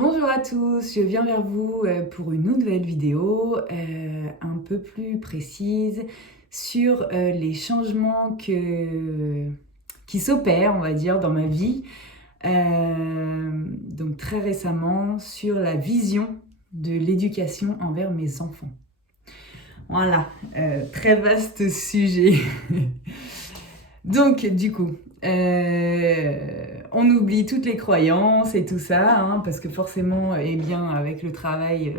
Bonjour à tous, je viens vers vous pour une nouvelle vidéo un peu plus précise sur les changements qui s'opèrent, on va dire, dans ma vie. Donc très récemment, sur la vision de l'éducation envers mes enfants. Voilà, très vaste sujet. Donc, du coup, on oublie toutes les croyances et tout ça, hein, parce que forcément, eh bien, avec le travail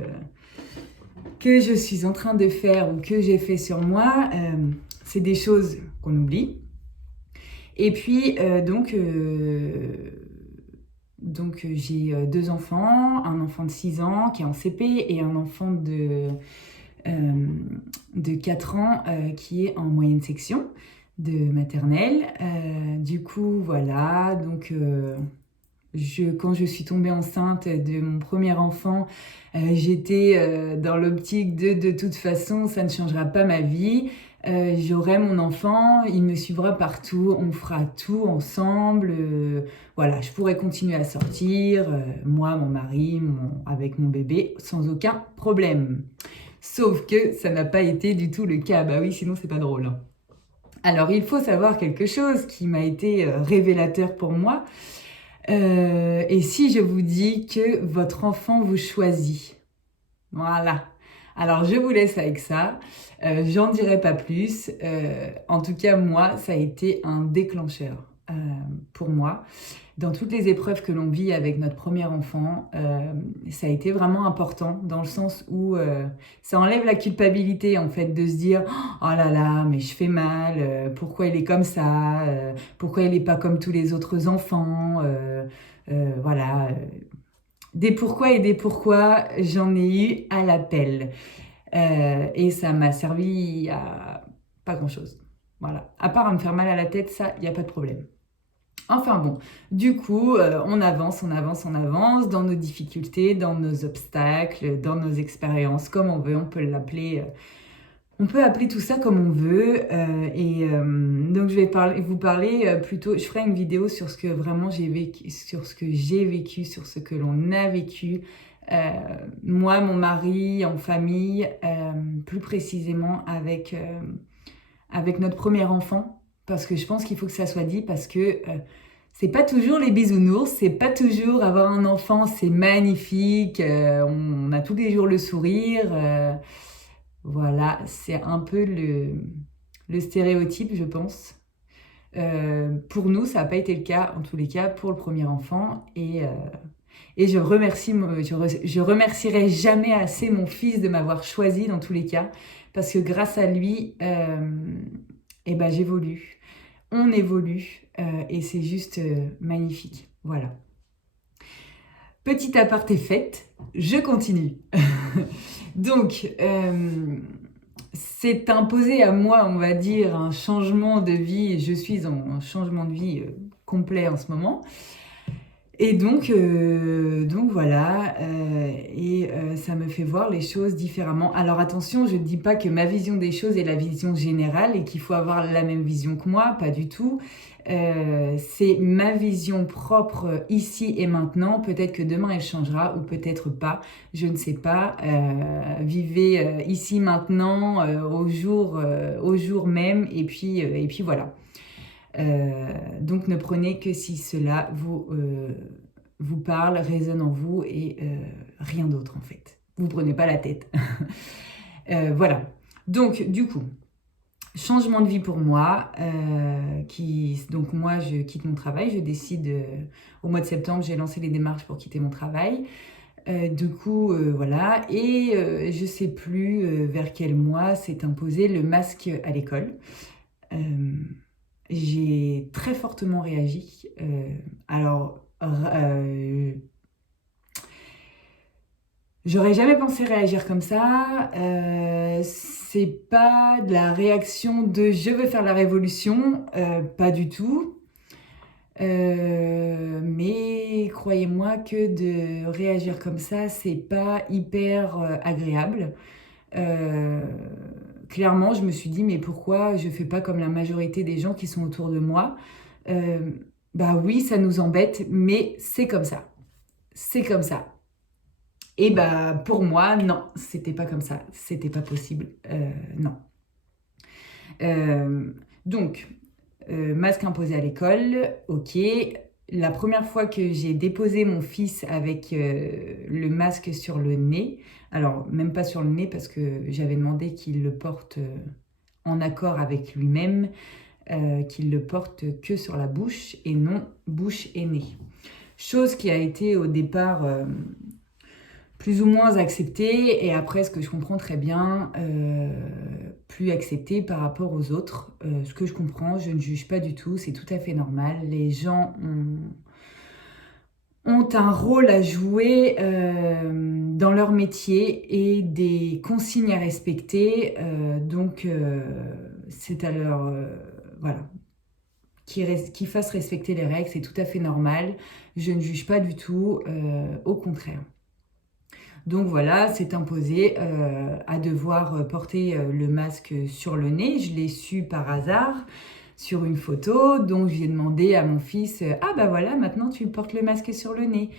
que je suis en train de faire ou que j'ai fait sur moi, c'est des choses qu'on oublie. Et puis, j'ai deux enfants, un enfant de 6 ans qui est en CP et un enfant de 4 ans qui est en moyenne section de maternelle. Du coup, voilà, donc quand je suis tombée enceinte de mon premier enfant, j'étais dans l'optique de toute façon, ça ne changera pas ma vie. J'aurai mon enfant, il me suivra partout, on fera tout ensemble. Voilà, je pourrai continuer à sortir, moi, mon mari, avec mon bébé, sans aucun problème. Sauf que ça n'a pas été du tout le cas. Bah oui, sinon c'est pas drôle, hein. Alors il faut savoir quelque chose qui m'a été révélateur pour moi. Et si je vous dis que votre enfant vous choisit? Voilà. Alors je vous laisse avec ça. J'en dirai pas plus. En tout cas, moi, ça a été un déclencheur pour moi. Dans toutes les épreuves que l'on vit avec notre premier enfant, ça a été vraiment important dans le sens où ça enlève la culpabilité en fait de se dire oh là là mais je fais mal, pourquoi il est comme ça, pourquoi il n'est pas comme tous les autres enfants, voilà. Des pourquoi et des pourquoi, j'en ai eu à l'appel. Et ça m'a servi à pas grand-chose. Voilà. À part à me faire mal à la tête, ça, il n'y a pas de problème. Enfin bon, du coup, on avance dans nos difficultés, dans nos obstacles, dans nos expériences, comme on veut, on peut l'appeler, on peut appeler tout ça comme on veut. Donc je vais vous parler plutôt, je ferai une vidéo sur ce que vraiment j'ai vécu, sur ce que j'ai vécu, sur ce que l'on a vécu. Moi, mon mari, en famille, plus précisément avec notre premier enfant. Parce que je pense qu'il faut que ça soit dit, parce que c'est pas toujours les bisounours, c'est pas toujours avoir un enfant, c'est magnifique, on a tous les jours le sourire. Voilà, c'est un peu le stéréotype, je pense. Pour nous, ça n'a pas été le cas, en tous les cas, pour le premier enfant. Et je remercierai jamais assez mon fils de m'avoir choisi dans tous les cas, parce que grâce à lui, j'évolue. On évolue et c'est juste magnifique. Voilà. Petit aparté fait, je continue. Donc, c'est imposé à moi, on va dire, un changement de vie. Je suis en changement de vie complet en ce moment. Et donc voilà, ça me fait voir les choses différemment. Alors attention, je ne dis pas que ma vision des choses est la vision générale et qu'il faut avoir la même vision que moi, pas du tout. C'est ma vision propre ici et maintenant. Peut-être que demain elle changera ou peut-être pas, je ne sais pas. Vivez ici maintenant, au jour même, et puis voilà. Donc ne prenez que si cela vous parle, résonne en vous et rien d'autre en fait. Vous prenez pas la tête. Voilà. Donc du coup, changement de vie pour moi. Donc moi, je quitte mon travail. Je décide au mois de septembre, j'ai lancé les démarches pour quitter mon travail. Voilà. Et je sais plus vers quel mois s'est imposé le masque à l'école. J'ai très fortement réagi. J'aurais jamais pensé réagir comme ça. C'est pas de la réaction de je veux faire la révolution, pas du tout. Mais croyez-moi que de réagir comme ça, c'est pas hyper agréable. Clairement, je me suis dit, mais pourquoi je fais pas comme la majorité des gens qui sont autour de moi? Bah oui, ça nous embête, mais c'est comme ça. C'est comme ça. Et bah pour moi, non, c'était pas comme ça, c'était pas possible, non. Euh, donc, masque imposé à l'école, ok. La première fois que j'ai déposé mon fils avec le masque sur le nez, alors même pas sur le nez parce que j'avais demandé qu'il le porte en accord avec lui-même, qu'il le porte que sur la bouche et non bouche et nez. Chose qui a été au départ plus ou moins acceptée et après, ce que je comprends très bien, plus accepté par rapport aux autres. Ce que je comprends, je ne juge pas du tout, c'est tout à fait normal. Les gens ont un rôle à jouer dans leur métier et des consignes à respecter. Donc, c'est à leur... voilà. Qu'ils fassent respecter les règles, c'est tout à fait normal. Je ne juge pas du tout, au contraire. Donc voilà, c'est imposé à devoir porter le masque sur le nez. Je l'ai su par hasard sur une photo, donc j'ai demandé à mon fils « Ah bah voilà, maintenant tu portes le masque sur le nez ».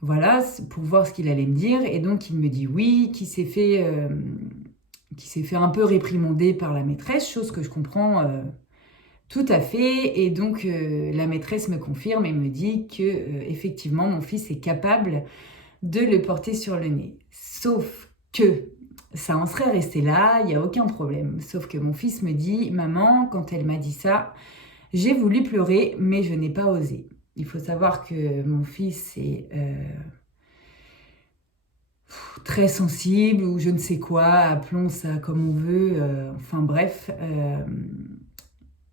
Voilà, pour voir ce qu'il allait me dire. Et donc il me dit oui, qu'il s'est fait un peu réprimander par la maîtresse, chose que je comprends tout à fait. Et donc la maîtresse me confirme et me dit que effectivement mon fils est capable de le porter sur le nez. Sauf que ça en serait resté là, il n'y a aucun problème. Sauf que mon fils me dit « Maman, quand elle m'a dit ça, j'ai voulu pleurer, mais je n'ai pas osé. » Il faut savoir que mon fils est très sensible ou je ne sais quoi, appelons ça comme on veut. Enfin bref,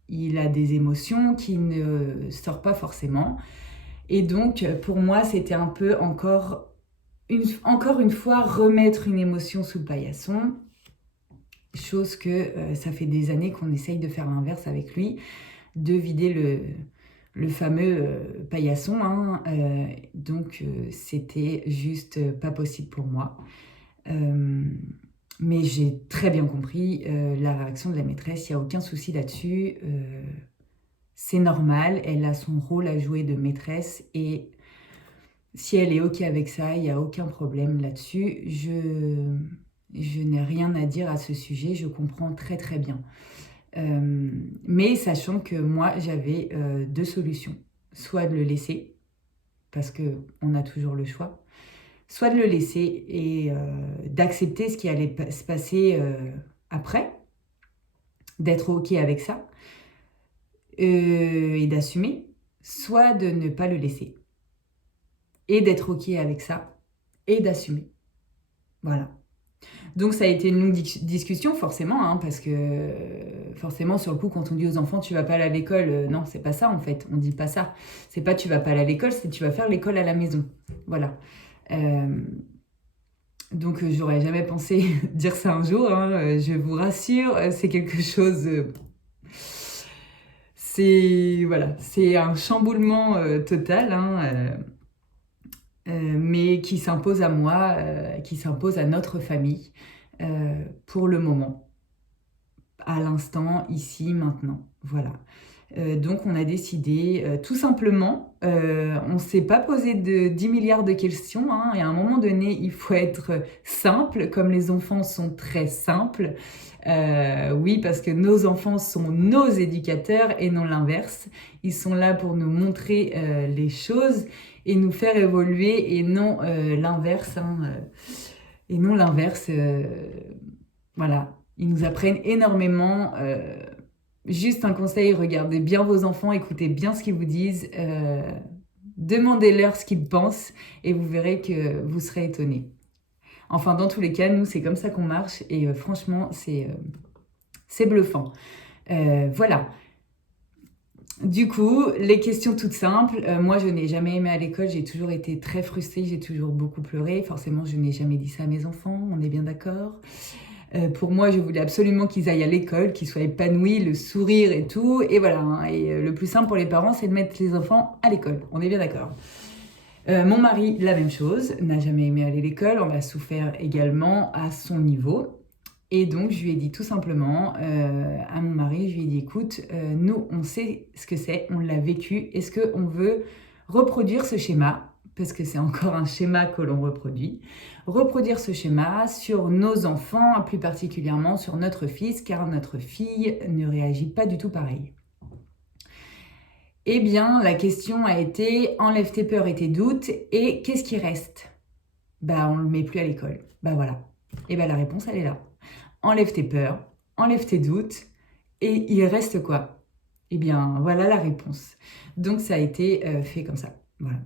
il a des émotions qui ne sortent pas forcément. Et donc, pour moi, c'était un peu encore une fois remettre une émotion sous le paillasson, chose que ça fait des années qu'on essaye de faire l'inverse avec lui, de vider le fameux paillasson, hein, donc c'était juste pas possible pour moi. Mais j'ai très bien compris la réaction de la maîtresse, il n'y a aucun souci là-dessus, c'est normal, elle a son rôle à jouer de maîtresse et si elle est OK avec ça, il n'y a aucun problème là-dessus. Je n'ai rien à dire à ce sujet, je comprends très très bien. Mais sachant que moi, j'avais deux solutions. Soit de le laisser, parce qu'on a toujours le choix, soit de le laisser et d'accepter ce qui allait se passer après, d'être OK avec ça et d'assumer, soit de ne pas le laisser et d'être OK avec ça et d'assumer. Voilà. Donc ça a été une longue discussion forcément, hein, parce que forcément sur le coup quand on dit aux enfants tu vas pas aller à l'école, non c'est pas ça en fait, on dit pas ça. C'est pas tu vas pas aller à l'école, c'est tu vas faire l'école à la maison. Voilà. Donc j'aurais jamais pensé dire ça un jour, hein, je vous rassure, c'est quelque chose... c'est un chamboulement total, hein, mais qui s'impose à moi, qui s'impose à notre famille, pour le moment, à l'instant, ici, maintenant. Voilà. Donc on a décidé, tout simplement, on ne s'est pas posé de 10 milliards de questions, hein, et à un moment donné, il faut être simple, comme les enfants sont très simples. Oui, parce que nos enfants sont nos éducateurs et non l'inverse. Ils sont là pour nous montrer les choses et nous faire évoluer et non l'inverse. Hein, et non l'inverse. Voilà, ils nous apprennent énormément. Juste un conseil, regardez bien vos enfants, écoutez bien ce qu'ils vous disent, demandez-leur ce qu'ils pensent et vous verrez que vous serez étonnés. Enfin, dans tous les cas, nous, c'est comme ça qu'on marche et franchement, c'est bluffant. Voilà. Du coup, les questions toutes simples. Moi, je n'ai jamais aimé à l'école, j'ai toujours été très frustrée, j'ai toujours beaucoup pleuré. Forcément, je n'ai jamais dit ça à mes enfants, on est bien d'accord. Pour moi, je voulais absolument qu'ils aillent à l'école, qu'ils soient épanouis, le sourire et tout. Et voilà, hein. Et le plus simple pour les parents, c'est de mettre les enfants à l'école. On est bien d'accord. Mon mari, la même chose, n'a jamais aimé aller à l'école. On a souffert également à son niveau. Et donc, je lui ai dit tout simplement à mon mari, je lui ai dit, écoute, nous, on sait ce que c'est, on l'a vécu. Est-ce qu'on veut reproduire ce schéma parce que c'est encore un schéma que l'on reproduit, reproduire ce schéma sur nos enfants, plus particulièrement sur notre fils, car notre fille ne réagit pas du tout pareil. Eh bien, la question a été, enlève tes peurs et tes doutes, et qu'est-ce qui reste? On ne le met plus à l'école. Voilà. Et la réponse, elle est là. Enlève tes peurs, enlève tes doutes, et il reste quoi? Eh bien, voilà la réponse. Donc, ça a été fait comme ça. Voilà.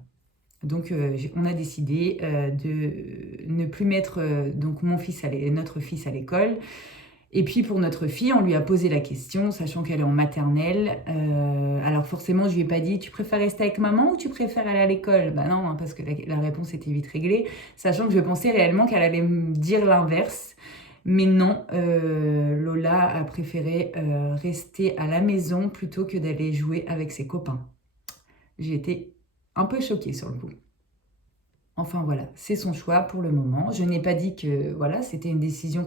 Donc, on a décidé de ne plus mettre donc notre fils à l'école. Et puis, pour notre fille, on lui a posé la question, sachant qu'elle est en maternelle. Alors, forcément, je lui ai pas dit, tu préfères rester avec maman ou tu préfères aller à l'école? Non, hein, parce que la réponse était vite réglée. Sachant que je pensais réellement qu'elle allait me dire l'inverse. Mais non, Lola a préféré rester à la maison plutôt que d'aller jouer avec ses copains. J'ai été un peu choquée sur le coup. Enfin voilà, c'est son choix pour le moment. Je n'ai pas dit que voilà, c'était une décision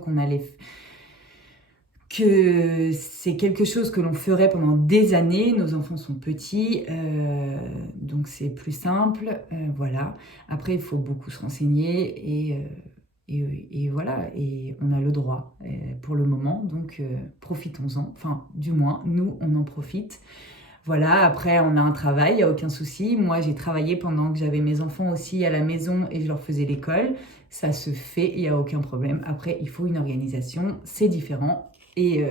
que c'est quelque chose que l'on ferait pendant des années. Nos enfants sont petits, donc c'est plus simple. Voilà. Après, il faut beaucoup se renseigner et voilà, et on a le droit pour le moment, donc profitons-en. Enfin, du moins, nous, on en profite. Voilà, après, on a un travail, il n'y a aucun souci. Moi, j'ai travaillé pendant que j'avais mes enfants aussi à la maison et je leur faisais l'école. Ça se fait, il n'y a aucun problème. Après, il faut une organisation, c'est différent. Et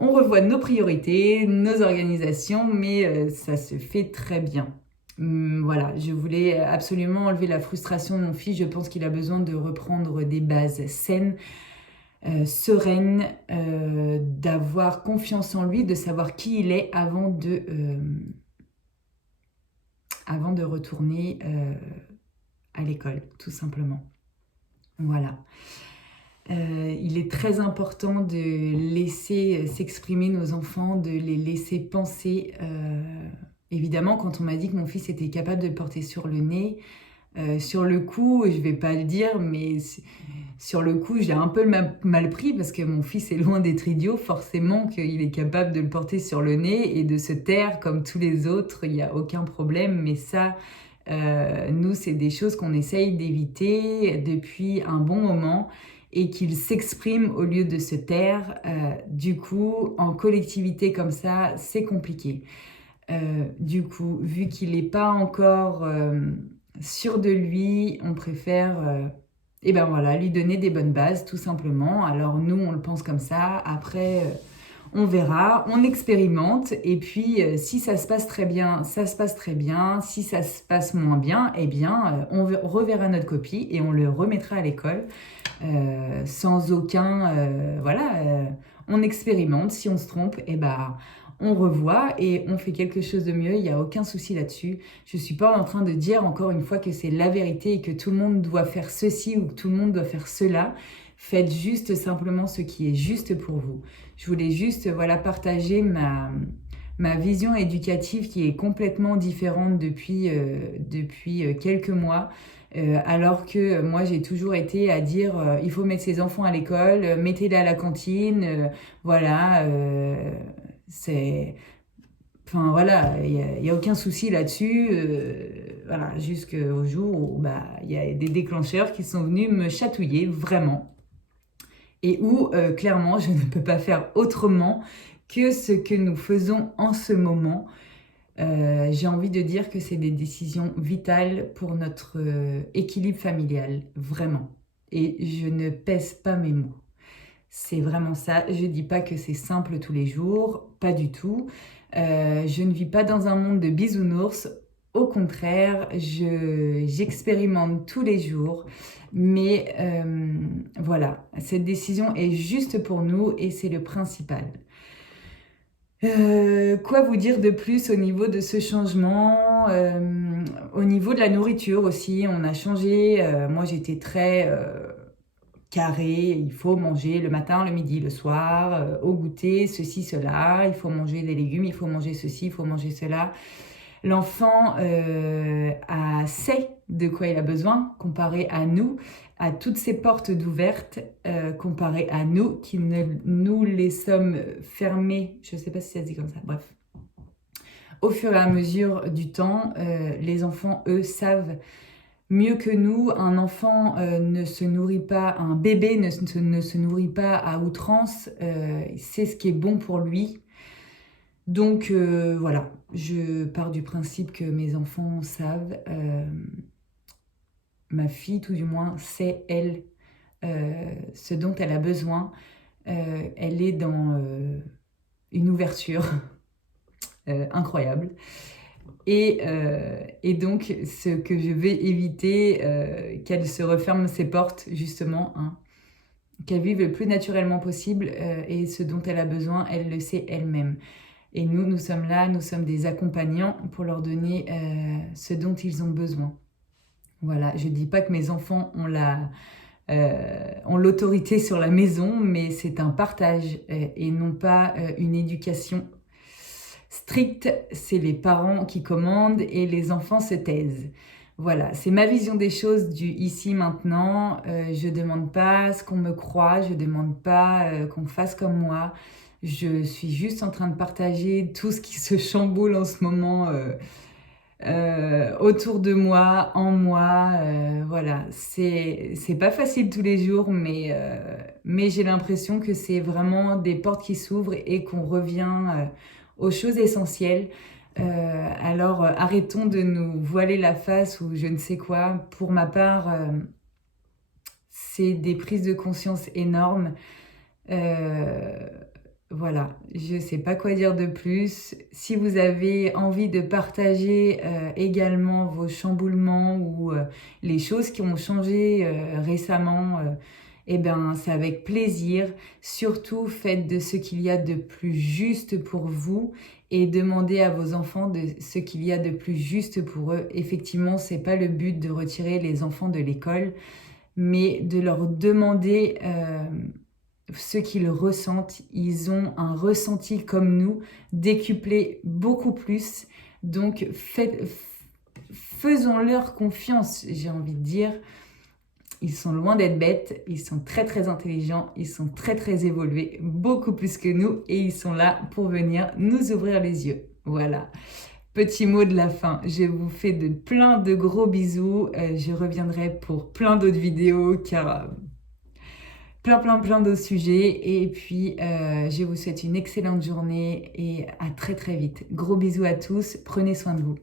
on revoit nos priorités, nos organisations, mais ça se fait très bien. Voilà, je voulais absolument enlever la frustration de mon fils. Je pense qu'il a besoin de reprendre des bases saines, sereine, d'avoir confiance en lui, de savoir qui il est avant de retourner à l'école, tout simplement. Voilà. Il est très important de laisser s'exprimer nos enfants, de les laisser penser. Évidemment, quand on m'a dit que mon fils était capable de le porter sur le nez, sur le coup, je vais pas le dire, mais sur le coup, j'ai un peu mal pris parce que mon fils est loin d'être idiot. Forcément qu'il est capable de le porter sur le nez et de se taire comme tous les autres, il n'y a aucun problème. Mais ça, nous, c'est des choses qu'on essaye d'éviter depuis un bon moment et qu'il s'exprime au lieu de se taire. Du coup, en collectivité comme ça, c'est compliqué. Du coup, vu qu'il n'est pas encore sûr de lui, on préfère voilà, lui donner des bonnes bases, tout simplement. Alors nous, on le pense comme ça. Après, on verra, on expérimente. Et puis, si ça se passe très bien, ça se passe très bien. Si ça se passe moins bien, on reverra notre copie et on le remettra à l'école sans aucun... on expérimente. Si on se trompe, on revoit et on fait quelque chose de mieux, il n'y a aucun souci là-dessus. Je ne suis pas en train de dire encore une fois que c'est la vérité et que tout le monde doit faire ceci ou que tout le monde doit faire cela. Faites juste simplement ce qui est juste pour vous. Je voulais juste partager ma vision éducative qui est complètement différente depuis quelques mois. Alors que moi j'ai toujours été à dire il faut mettre ses enfants à l'école, mettez-les à la cantine, c'est... Enfin voilà, il n'y a aucun souci là-dessus, voilà, jusqu'au jour où il y a des déclencheurs qui sont venus me chatouiller, vraiment. Et où, clairement, je ne peux pas faire autrement que ce que nous faisons en ce moment. J'ai envie de dire que c'est des décisions vitales pour notre équilibre familial, vraiment. Et je ne pèse pas mes mots. C'est vraiment ça. Je ne dis pas que c'est simple tous les jours, pas du tout. Je ne vis pas dans un monde de bisounours. Au contraire, j'expérimente tous les jours. Mais voilà, cette décision est juste pour nous et c'est le principal. Quoi vous dire de plus au niveau de ce changement? Au niveau de la nourriture aussi, on a changé. Moi, j'étais très carré. Il faut manger le matin, le midi, le soir, au goûter, ceci, cela. Il faut manger des légumes, il faut manger ceci, il faut manger cela. L'enfant sait de quoi il a besoin, comparé à nous, à toutes ces portes d'ouvertes, comparé à nous, nous les sommes fermés. Je ne sais pas si ça se dit comme ça, bref. au fur et à mesure du temps, les enfants, eux, savent mieux que nous. Un enfant ne se nourrit pas, un bébé ne se nourrit pas à outrance, c'est ce qui est bon pour lui. Donc voilà, je pars du principe que mes enfants savent, ma fille tout du moins sait, elle, ce dont elle a besoin. Elle est dans une ouverture incroyable. Et donc, ce que je vais éviter, qu'elle se referme ses portes, justement, hein, qu'elle vive le plus naturellement possible, et ce dont elle a besoin, elle le sait elle-même. Et nous sommes là, nous sommes des accompagnants pour leur donner ce dont ils ont besoin. Voilà, je ne dis pas que mes enfants ont l'autorité sur la maison, mais c'est un partage et non pas une éducation stricte. C'est les parents qui commandent et les enfants se taisent. Voilà, c'est ma vision des choses du ici maintenant. Je ne demande pas ce qu'on me croit, je ne demande pas qu'on fasse comme moi. Je suis juste en train de partager tout ce qui se chamboule en ce moment autour de moi, en moi. Voilà, c'est pas facile tous les jours, mais j'ai l'impression que c'est vraiment des portes qui s'ouvrent et qu'on revient aux choses essentielles. Alors arrêtons de nous voiler la face ou je ne sais quoi. Pour ma part, c'est des prises de conscience énormes. Voilà, je ne sais pas quoi dire de plus. Si vous avez envie de partager également vos chamboulements ou les choses qui ont changé récemment, eh ben, c'est avec plaisir. Surtout, faites de ce qu'il y a de plus juste pour vous et demandez à vos enfants de ce qu'il y a de plus juste pour eux. Effectivement, ce n'est pas le but de retirer les enfants de l'école, mais de leur demander ce qu'ils ressentent. Ils ont un ressenti comme nous, décuplé beaucoup plus. Donc, faisons-leur confiance, j'ai envie de dire. Ils sont loin d'être bêtes, ils sont très très intelligents, ils sont très très évolués, beaucoup plus que nous, et ils sont là pour venir nous ouvrir les yeux. Voilà. Petit mot de la fin, je vous fais plein de gros bisous. Je reviendrai pour plein d'autres vidéos car plein d'autres sujets. Et puis, je vous souhaite une excellente journée et à très très vite. Gros bisous à tous, prenez soin de vous.